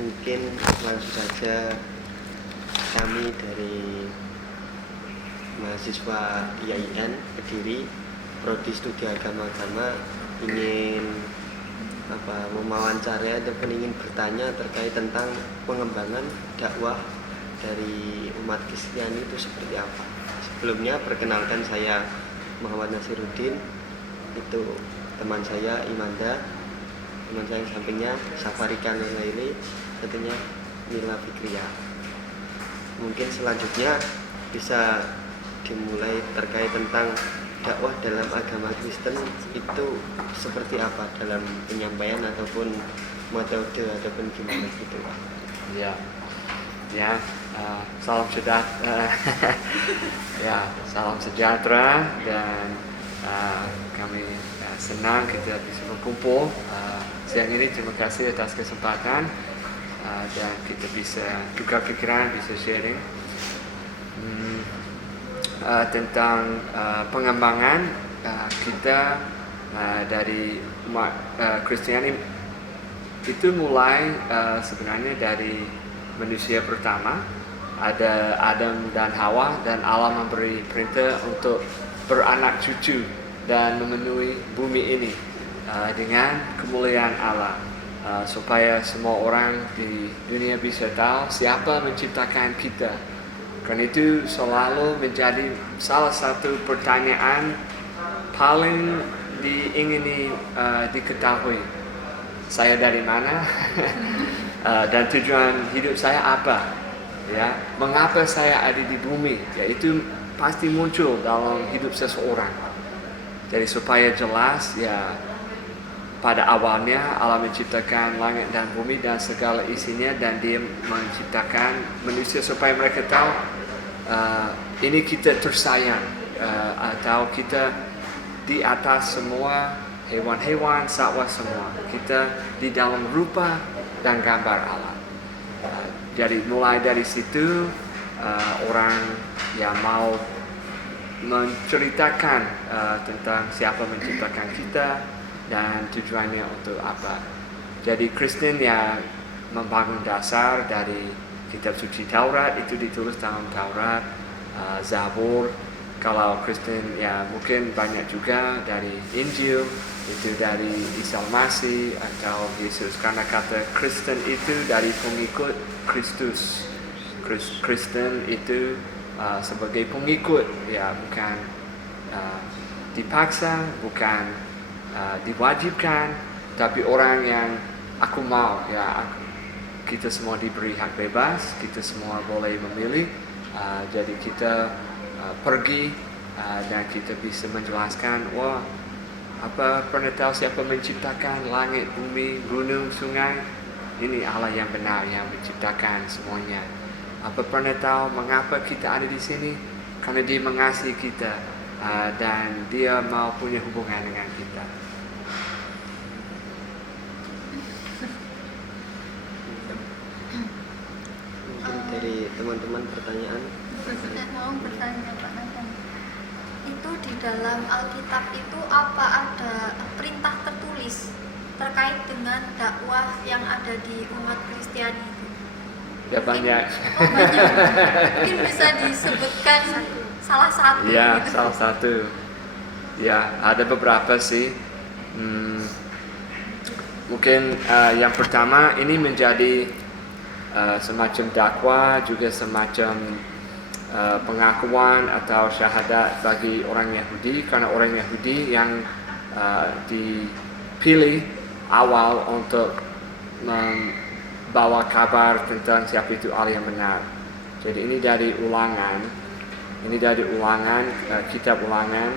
Mungkin langsung saja kami dari mahasiswa IAIN Kediri Prodi Studi Agama-Agama ingin mewawancarai ataupun ingin bertanya terkait tentang pengembangan dakwah dari umat Kristiani itu seperti apa. Sebelumnya perkenalkan, saya Muhammad Nasiruddin, itu teman saya Imanda, teman saya yang sampingnya Safarika Nulaili, tentunya Mila Fikriya. Mungkin selanjutnya bisa dimulai terkait tentang dakwah dalam agama Kristen itu seperti apa dalam penyampaian ataupun metode ataupun gimana gitu. Salam sejahtera. Salam sejahtera dan kami senang kita bisa berkumpul siang ini. Terima kasih atas kesempatan dan kita bisa tukar pikiran, bisa sharing tentang pengembangan kita dari umat Kristiani. Itu mulai sebenarnya dari manusia pertama, ada Adam dan Hawa, dan Allah memberi perintah untuk beranak cucu dan memenuhi bumi ini dengan kemuliaan Allah, supaya semua orang di dunia bisa tahu siapa menciptakan kita. Karena itu selalu menjadi salah satu pertanyaan paling diingini diketahui. Saya dari mana? Dan tujuan hidup saya apa? Mengapa saya ada di bumi? Itu pasti muncul dalam hidup seseorang. Jadi supaya jelas, pada awalnya Allah menciptakan langit dan bumi dan segala isinya, dan Dia menciptakan manusia supaya mereka tahu ini kita tersayang, atau kita di atas semua hewan-hewan, satwa semua. Kita di dalam rupa dan gambar Allah. Jadi mulai dari situ orang yang mau menceritakan tentang siapa menciptakan kita dan tujuannya untuk apa. Jadi Kristen membangun dasar dari kitab suci Taurat, itu ditulis dalam Taurat, Zabur. Kalau Kristen mungkin banyak juga dari Injil, itu dari Isa Masih atau Yesus, karena kata Kristen itu dari pengikut Kristus. Kristen itu sebagai pengikut, bukan dipaksa, bukan diwajibkan, tapi orang yang aku mau, kita semua diberi hak bebas, kita semua boleh memilih. Jadi kita pergi dan kita bisa menjelaskan, pernah tahu siapa menciptakan langit, bumi, gunung, sungai? Ini Allah yang benar yang menciptakan semuanya. Pernah tahu mengapa kita ada di sini? Karena Dia mengasihi kita dan Dia mau punya hubungan dengan kita. Dari teman-teman pertanyaan. Saya mau bertanya Pak Nathan, itu di dalam Alkitab itu apa ada perintah tertulis terkait dengan dakwah yang ada di umat Kristiani itu? Banyak. Banyak. Mungkin bisa disebutkan salah satu. Salah satu. Ada beberapa sih. Mungkin yang pertama ini menjadi semacam dakwah, juga semacam pengakuan atau syahadat bagi orang Yahudi, karena orang Yahudi yang dipilih awal untuk membawa kabar tentang siapa itu Allah yang benar. Jadi ini dari Ulangan, kitab Ulangan.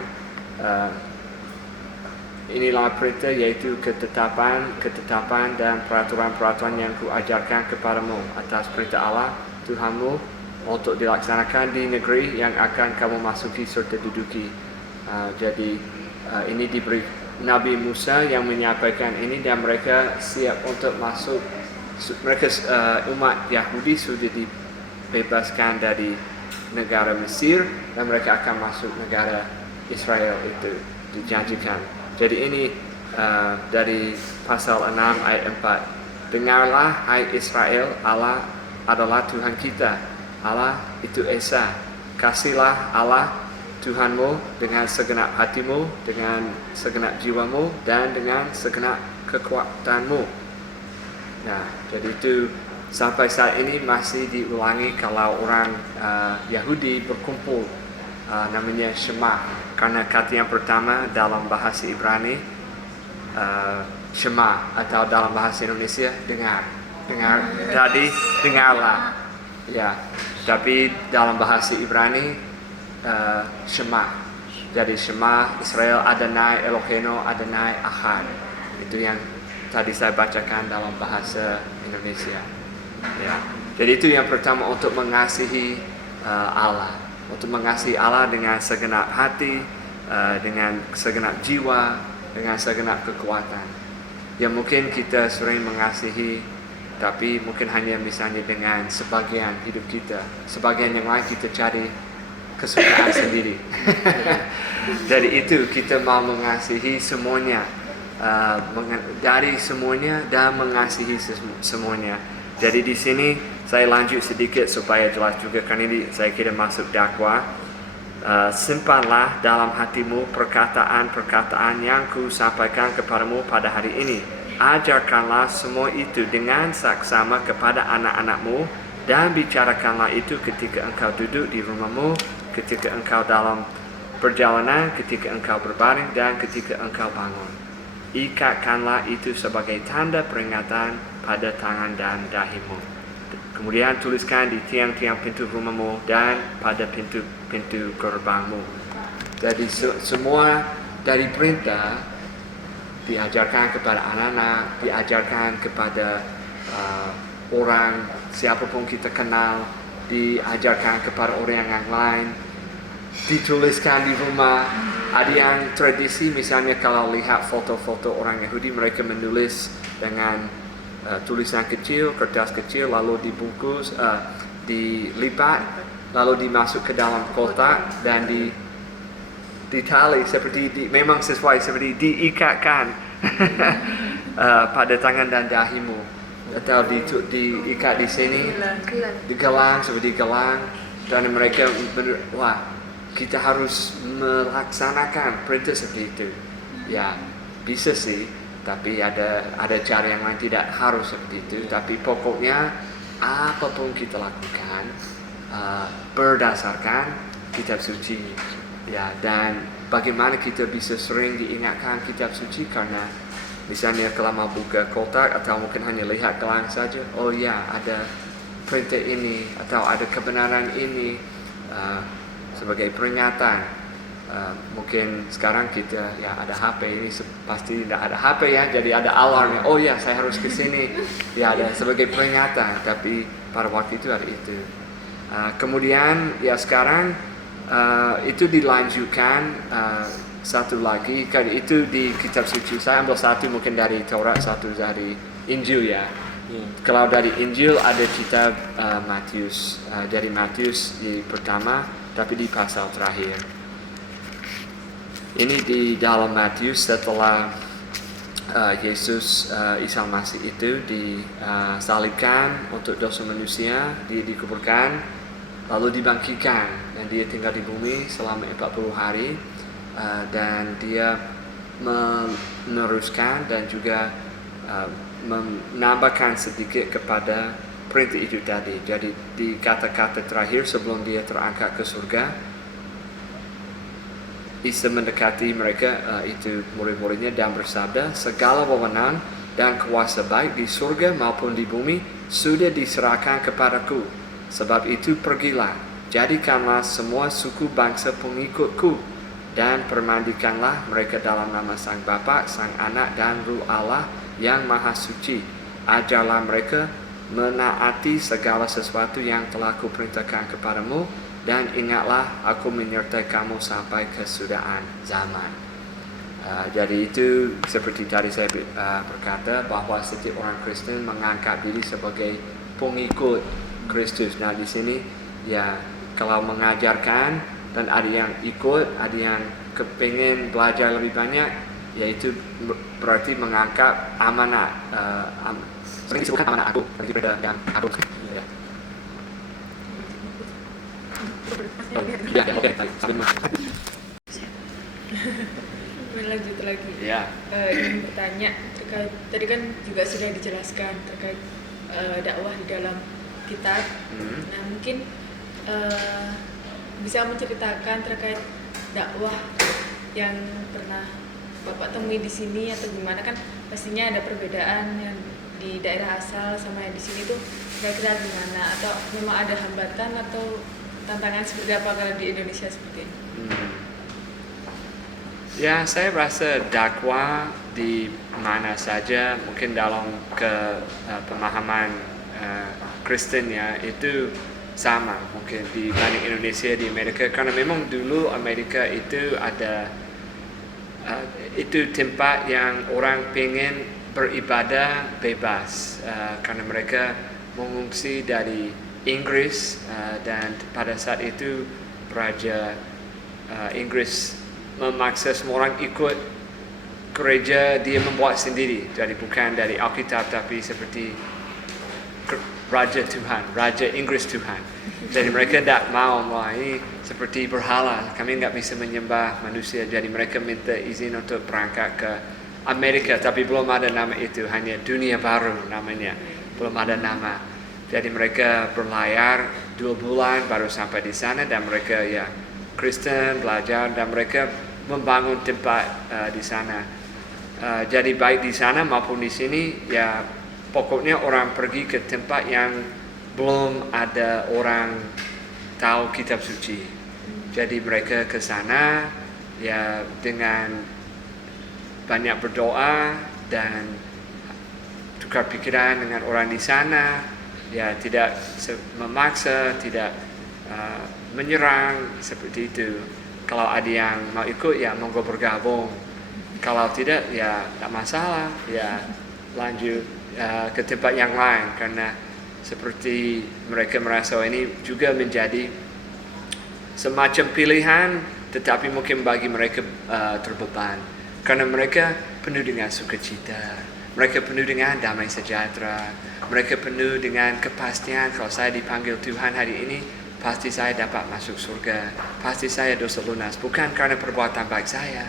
Inilah perintah, yaitu ketetapan dan peraturan-peraturan yang kuajarkan kepadamu atas perintah Allah Tuhanmu, untuk dilaksanakan di negeri yang akan kamu masuki serta duduki. Jadi ini diberi Nabi Musa yang menyampaikan ini, dan mereka siap untuk masuk. Mereka umat Yahudi sudah dibebaskan dari negara Mesir, dan mereka akan masuk negara Israel itu dijanjikan. Jadi ini dari pasal 6 ayat 4 dengarlah hai Israel, Allah adalah Tuhan kita. Allah itu Esa. Kasihlah Allah Tuhanmu dengan segenap hatimu, dengan segenap jiwamu, dan dengan segenap kekuatanmu. Nah, jadi itu sampai saat ini masih diulangi kalau orang Yahudi berkumpul, namanya Shema. Karena kata yang pertama dalam bahasa Ibrani Shema, atau dalam bahasa Indonesia dengar. Jadi dengarlah. Ya, tapi dalam bahasa Ibrani Shema. Jadi Shema Israel Adonai Eloheinu Adonai Ahad. Itu yang tadi saya bacakan dalam bahasa Indonesia. Ya. Jadi itu yang pertama, untuk mengasihi Allah, untuk mengasihi Allah dengan segenap hati, dengan segenap jiwa, dengan segenap kekuatan. Ya, mungkin kita sering mengasihi, tapi mungkin hanya misalnya dengan sebagian hidup kita, sebagian yang lain kita cari kesukaan sendiri. Dari itu kita mau mengasihi semuanya, dari semuanya dan mengasihi semuanya. Jadi di sini saya lanjut sedikit supaya jelas juga, karena ini saya kira masuk dakwah. Simpanlah dalam hatimu perkataan-perkataan yang ku sampaikan kepadamu pada hari ini. Ajarkanlah semua itu dengan saksama kepada anak-anakmu, dan bicarakanlah itu ketika engkau duduk di rumahmu, ketika engkau dalam perjalanan, ketika engkau berbaring, dan ketika engkau bangun. Ikatkanlah itu sebagai tanda peringatan pada tangan dan dahimu. Kemudian tuliskan di tiang-tiang pintu rumahmu dan pada pintu-pintu gerbangmu. Jadi semua dari perintah diajarkan kepada anak-anak, diajarkan kepada orang siapapun kita kenal, diajarkan kepada orang yang lain, dituliskan di rumah. Ada yang tradisi, misalnya kalau lihat foto-foto orang Yahudi, mereka menulis dengan tulisan kecil, kertas kecil, lalu dibungkus, dilipat, lalu dimasuk ke dalam kotak dan ditali seperti memang sesuai seperti diikatkan pada tangan dan dahimu, atau diikat di sini, digelang seperti gelang. Dan mereka kita harus melaksanakan perintah seperti itu. Ya, bisa sih, tapi ada cara yang lain, tidak harus seperti itu. Tapi pokoknya apapun kita lakukan berdasarkan kitab suci. Ya, dan bagaimana kita bisa sering diingatkan kitab suci, karena misalnya kalau mau buka kotak atau mungkin hanya lihat gelang saja, oh ya, ada perintah ini atau ada kebenaran ini sebagai peringatan. Mungkin sekarang kita ya ada HP, ini pasti tidak ada HP ya, jadi ada alarmnya. Oh ya, saya harus ke sini. Ya, ada sebagai peringatan, tapi pada waktu itu ada itu. Kemudian ya sekarang itu dilanjutkan satu lagi, karena itu di kitab suci. Saya ambil satu mungkin dari Taurat, satu dari Injil ya. Kalau dari Injil ada kitab Matius, dari Matius di pertama, tapi di pasal terakhir. Ini di dalam Matius, setelah Yesus Isa Masih itu disalibkan untuk dosa manusia, dia dikuburkan, lalu dibangkitkan, dan dia tinggal di bumi selama 40 hari, dan dia meneruskan dan juga menambahkan sedikit kepada perintah itu tadi. Jadi di kata-kata terakhir sebelum dia terangkat ke surga, Isa mendekati mereka, itu murid-muridnya, dan bersabda, segala wewenang dan kuasa baik di surga maupun di bumi sudah diserahkan kepadaku. Sebab itu pergilah, jadikanlah semua suku bangsa pengikutku, dan permandikanlah mereka dalam nama Sang Bapa, Sang Anak, dan Ruh Allah yang Maha Suci. Ajarlah mereka menaati segala sesuatu yang telah kuperintahkan kepadamu, dan ingatlah aku menyertai kamu sampai kesudahan zaman. Jadi itu seperti tadi saya berkata, bahwa setiap orang Kristen mengangkat diri sebagai pengikut Kristus. Nah di sini ya, kalau mengajarkan dan ada yang ikut, ada yang kepingin belajar lebih banyak, yaitu berarti mengangkat amanat sering disebutkan amanah agung bagi gereja yang agung. Ya. Oke, baik. Sambil Lanjut lagi. Ya. Ingin bertanya terkait tadi kan juga sudah dijelaskan terkait dakwah di dalam kitab. Nah mungkin bisa menceritakan terkait dakwah yang pernah Bapak temui di sini atau gimana, kan pastinya ada perbedaan yang di daerah asal sama yang di sini tuh kira-kira gimana, atau memang ada hambatan atau tantangan seperti apa kalau di Indonesia seperti ini? Ya, saya rasa dakwah di mana saja, mungkin dalam pemahaman Kristen ya, itu sama mungkin dibanding Indonesia di Amerika, karena memang dulu Amerika itu ada itu tempat yang orang pengen beribadah bebas, karena mereka mengungsi dari Inggris, dan pada saat itu Raja Inggris memaksa semua orang ikut gereja dia membuat sendiri, jadi bukan dari Alkitab tapi seperti Raja Tuhan, Raja Inggris Tuhan. Jadi mereka tidak mau, wah ini seperti berhala, kami nggak bisa menyembah manusia. Jadi mereka minta izin untuk berangkat ke Amerika, tapi belum ada nama itu, hanya dunia baru namanya, belum ada nama. Jadi mereka berlayar 2 bulan baru sampai di sana, dan mereka ya Kristen belajar, dan mereka membangun tempat di sana. Jadi baik di sana maupun di sini ya, pokoknya orang pergi ke tempat yang belum ada orang tahu kitab suci. Jadi mereka ke sana ya dengan banyak berdoa dan tukar pikiran dengan orang di sana, ya tidak memaksa, tidak menyerang seperti itu. Kalau ada yang mau ikut ya monggo bergabung, kalau tidak ya tak masalah, ya lanjut ke tempat yang lain, karena seperti mereka merasa ini juga menjadi semacam pilihan, tetapi mungkin bagi mereka terbeban, karena mereka penuh dengan sukacita, mereka penuh dengan damai sejahtera, mereka penuh dengan kepastian kalau saya dipanggil Tuhan hari ini, pasti saya dapat masuk surga, pasti saya dosa lunas, bukan karena perbuatan baik saya,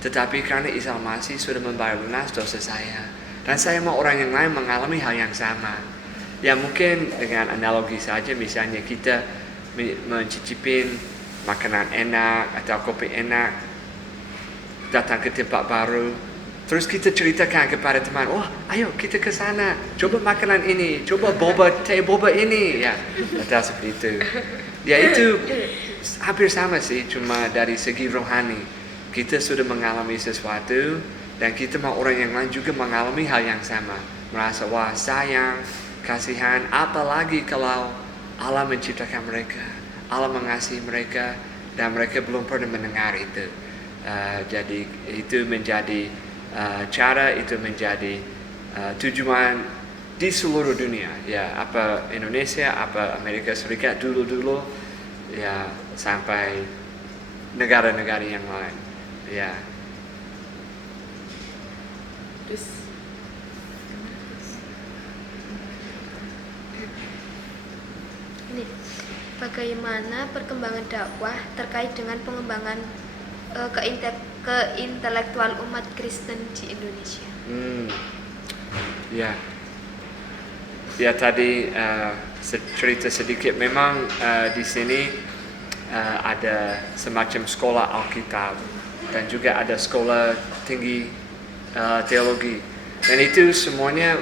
tetapi karena Isa Al-Masih sudah membayar lunas dosa saya. Dan saya mau orang yang lain mengalami hal yang sama. Ya mungkin dengan analogi saja, misalnya kita mencicipin makanan enak atau kopi enak, datang ke tempat baru, terus kita ceritakan kepada teman, wah ayo kita ke sana, coba makanan ini, coba teh boba ini, ya atau seperti itu. Ya itu hampir sama sih, cuma dari segi rohani kita sudah mengalami sesuatu, dan kita mau orang yang lain juga mengalami hal yang sama, merasa wah sayang, kasihan, apalagi kalau Allah menciptakan mereka, Allah mengasihi mereka, dan mereka belum pernah mendengar itu. Jadi itu menjadi cara, itu menjadi tujuan di seluruh dunia, ya apa Indonesia, apa Amerika Serikat dulu ya sampai negara-negara yang lain, ya. Terus Ini, bagaimana perkembangan dakwah terkait dengan pengembangan keintelektual umat Kristen di Indonesia? Ya tadi cerita sedikit, memang di sini ada semacam sekolah Alkitab dan juga ada sekolah tinggi teologi, dan itu semuanya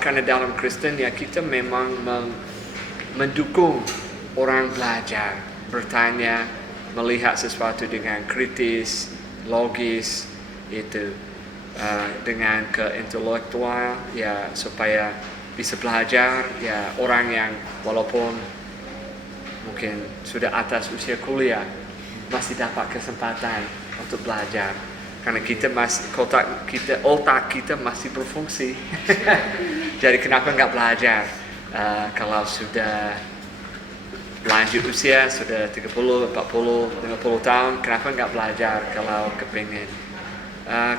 karena dalam Kristen ya kita memang mendukung orang belajar, bertanya, melihat sesuatu dengan kritis, logis, itu dengan keintelektual ya, supaya bisa belajar ya. Orang yang walaupun mungkin sudah atas usia kuliah masih dapat kesempatan untuk belajar, karena kita masih otak kita masih berfungsi. Jadi kenapa nggak belajar? Kalau sudah lanjut usia, sudah 30, 40, 50 tahun, kenapa nggak belajar kalau kepingin?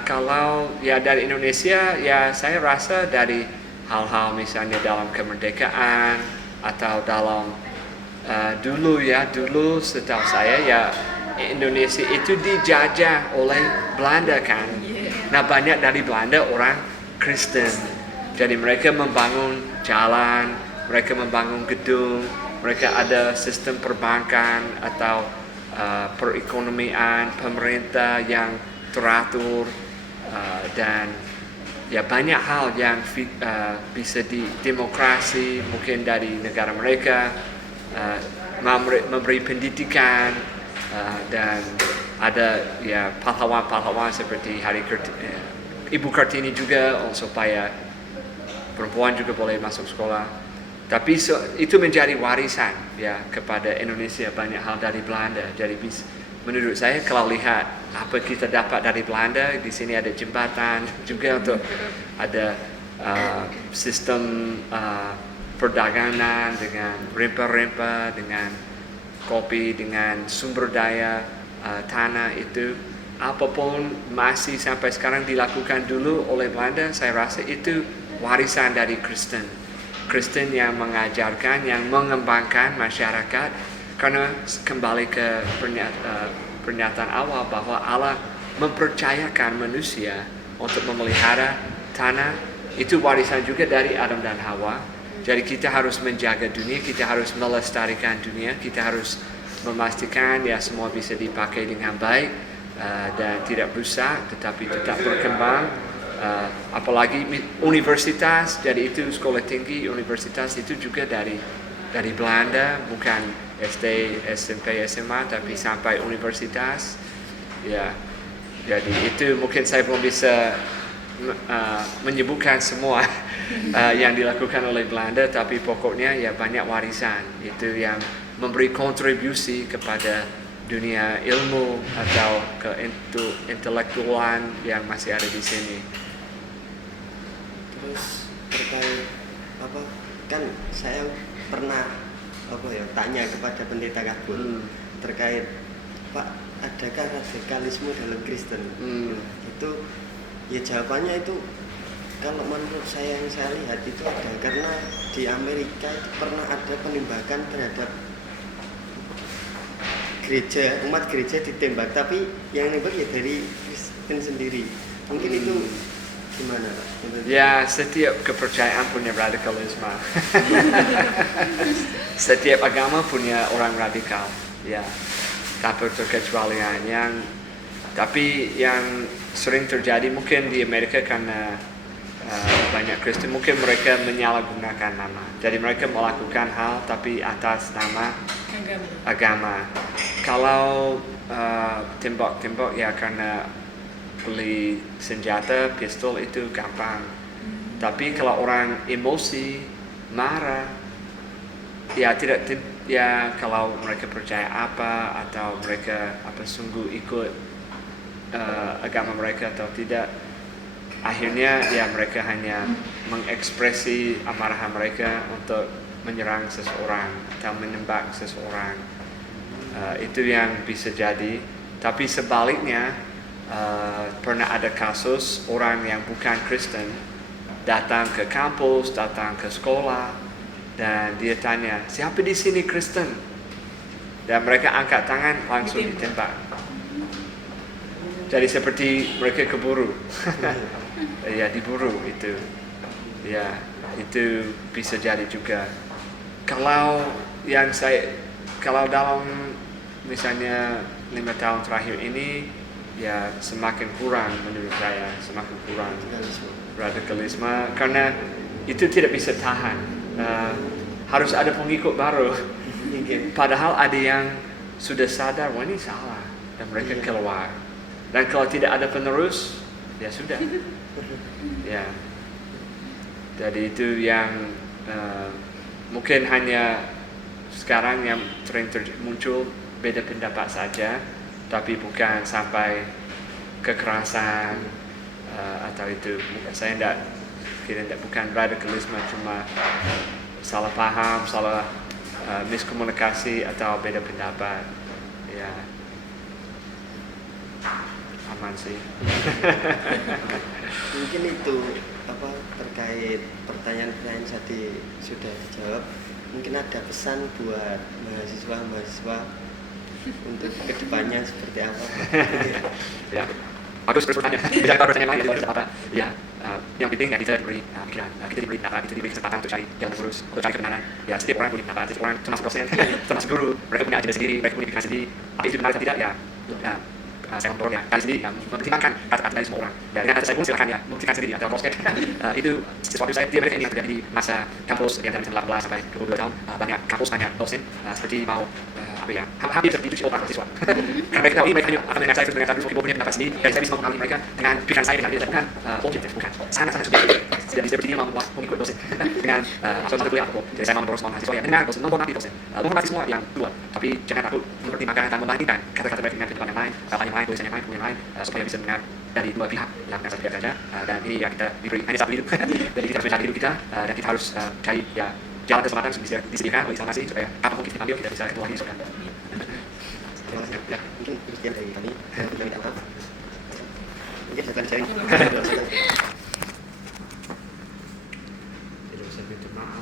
Kalau ya dari Indonesia, ya saya rasa dari hal-hal misalnya dalam kemerdekaan atau dalam dulu setahu saya ya Indonesia itu dijajah oleh Belanda kan. Nah banyak dari Belanda orang Kristen. Jadi mereka membangun jalan, mereka membangun gedung, mereka ada sistem perbankan atau perekonomian pemerintah yang teratur dan ya banyak hal yang bisa di demokrasi mungkin dari negara mereka memberi pendidikan dan ada ya pahlawan-pahlawan seperti Ibu Kartini juga supaya perempuan juga boleh masuk sekolah. Tapi itu menjadi warisan ya kepada Indonesia banyak hal dari Belanda. Jadi menurut saya kalau lihat apa kita dapat dari Belanda, di sini ada jembatan juga untuk ada sistem perdagangan dengan rempah-rempah, dengan kopi, dengan sumber daya tanah itu apapun masih sampai sekarang dilakukan dulu oleh Belanda. Saya rasa itu warisan dari Kristen yang mengajarkan, yang mengembangkan masyarakat, karena kembali ke pernyataan awal bahwa Allah mempercayakan manusia untuk memelihara tanah, itu warisan juga dari Adam dan Hawa. Jadi kita harus menjaga dunia, kita harus melestarikan dunia, kita harus memastikan ya semua bisa dipakai dengan baik dan tidak rusak, tetapi tetap berkembang. Apalagi universitas, jadi itu sekolah tinggi, universitas itu juga dari Belanda, bukan SD, SMP, SMA, tapi sampai universitas. Ya, jadi itu mungkin saya belum bisa menyebutkan semua yang dilakukan oleh Belanda, tapi pokoknya ya banyak warisan itu yang memberi kontribusi kepada dunia ilmu atau ke intelektualan yang masih ada di sini. Terus terkait kan saya pernah tanya kepada pendeta Kabul terkait Pak, adakah radikalisme dalam Kristen? Itu ya jawabannya itu kalau menurut saya yang saya lihat itu ada, karena di Amerika itu pernah ada penembakan terhadap gereja, umat gereja ditembak, tapi yang nembak ya dari Kristen sendiri. Mungkin itu gimana Pak? Ya, setiap kepercayaan punya radikalisme. Setiap agama punya orang radikal. Ya, tanpa terkecualian. Tapi yang sering terjadi mungkin di Amerika karena banyak Kristen, mungkin mereka menyalahgunakan nama. Jadi mereka melakukan hal tapi atas nama agama. Kalau tembak ya karena beli senjata, pistol itu gampang. Tapi kalau orang emosi, marah, ya tidak, ya kalau mereka percaya apa atau mereka sungguh ikut agama mereka atau tidak, akhirnya ya mereka hanya mengekspresi amarah mereka untuk menyerang seseorang atau menembak seseorang. Itu yang bisa jadi. Tapi sebaliknya, pernah ada kasus orang yang bukan Kristen datang ke kampus, datang ke sekolah, dan dia tanya, siapa di sini Kristen? Dan mereka angkat tangan, langsung ditembak. Jadi seperti mereka keburu. Ya, diburu itu. Ya, itu bisa jadi juga. Kalau dalam misalnya 5 tahun terakhir ini, ya semakin kurang menurut saya, semakin kurang radikalisme karena itu tidak bisa tahan. Harus ada pengikut baru. Padahal ada yang sudah sadar, wah ini salah, dan mereka keluar. Dan kalau tidak ada penerus, ya sudah. Ya. Jadi itu yang mungkin hanya sekarang yang sering muncul beda pendapat saja, tapi bukan sampai kekerasan atau itu. Saya bukan radikalisme, cuma salah paham, salah miskomunikasi atau beda pendapat. Ya, aman sih. Mungkin itu apa terkait pertanyaan-pertanyaan tadi sudah dijawab, mungkin ada pesan buat mahasiswa untuk kedepannya seperti apa? Ya, bagus terus bertanya. Bisa kita bertanya lain, jadi apa? Ya, yang penting ya kita diberi pikiran, kita diberi data, kita diberi kesempatan untuk cari jalan lurus, untuk cari kebenaran. Ya, setiap orang punya pendapat, setiap orang termasuk dosen, termasuk guru, mereka punya agenda sendiri, mereka punya pikiran sendiri. Apa itu benar atau tidak ya? Saya mendorong ya, kalian sendiri yang mempertimbangkan kata-kata dari semua orang. Ya, dengan kata saya pun silakan ya, membuktikan sendiri atau cross check. Itu sesuatu saya dia ini yang terjadi di masa kampus di antara 18 sampai 22 tahun. Banyak kampus, banyak dosen seperti mau apa ya, hampir dicuci otak mahasiswa. Karena mereka tahu ini mereka hanya akan dengan saya terus dengan saya punya pendapat sendiri, dan saya bisa mengenali mereka dengan pikiran saya dengan dia bukan objektif, bukan sangat subjektif. Jadi seperti ini mau membuat mengikut dosen dengan satu kuliah aku. Jadi saya mau mendorong semua mahasiswa yang dengar dosen, menghormati dosen, menghormati semua yang tua, tapi jangan takut mempertimbangkan dan membandingkan kata-kata mereka dengan kehidupan yang lain, yang lain, tulisan yang lain, yang lain, supaya bisa mendengar dari dua pihak yang bukan satu pihak saja. Dan ini ya kita diberi hanya satu hidup, jadi kita harus hidup kita dan kita harus cari ya jalan kesempatan bisa disediakan oleh Islam supaya apapun kita ambil kita bisa keluar di surga. Terima kasih. Ya, mungkin sekian dari kami. Kita minta maaf. Mungkin saya akan sharing. Tidak usah minta maaf.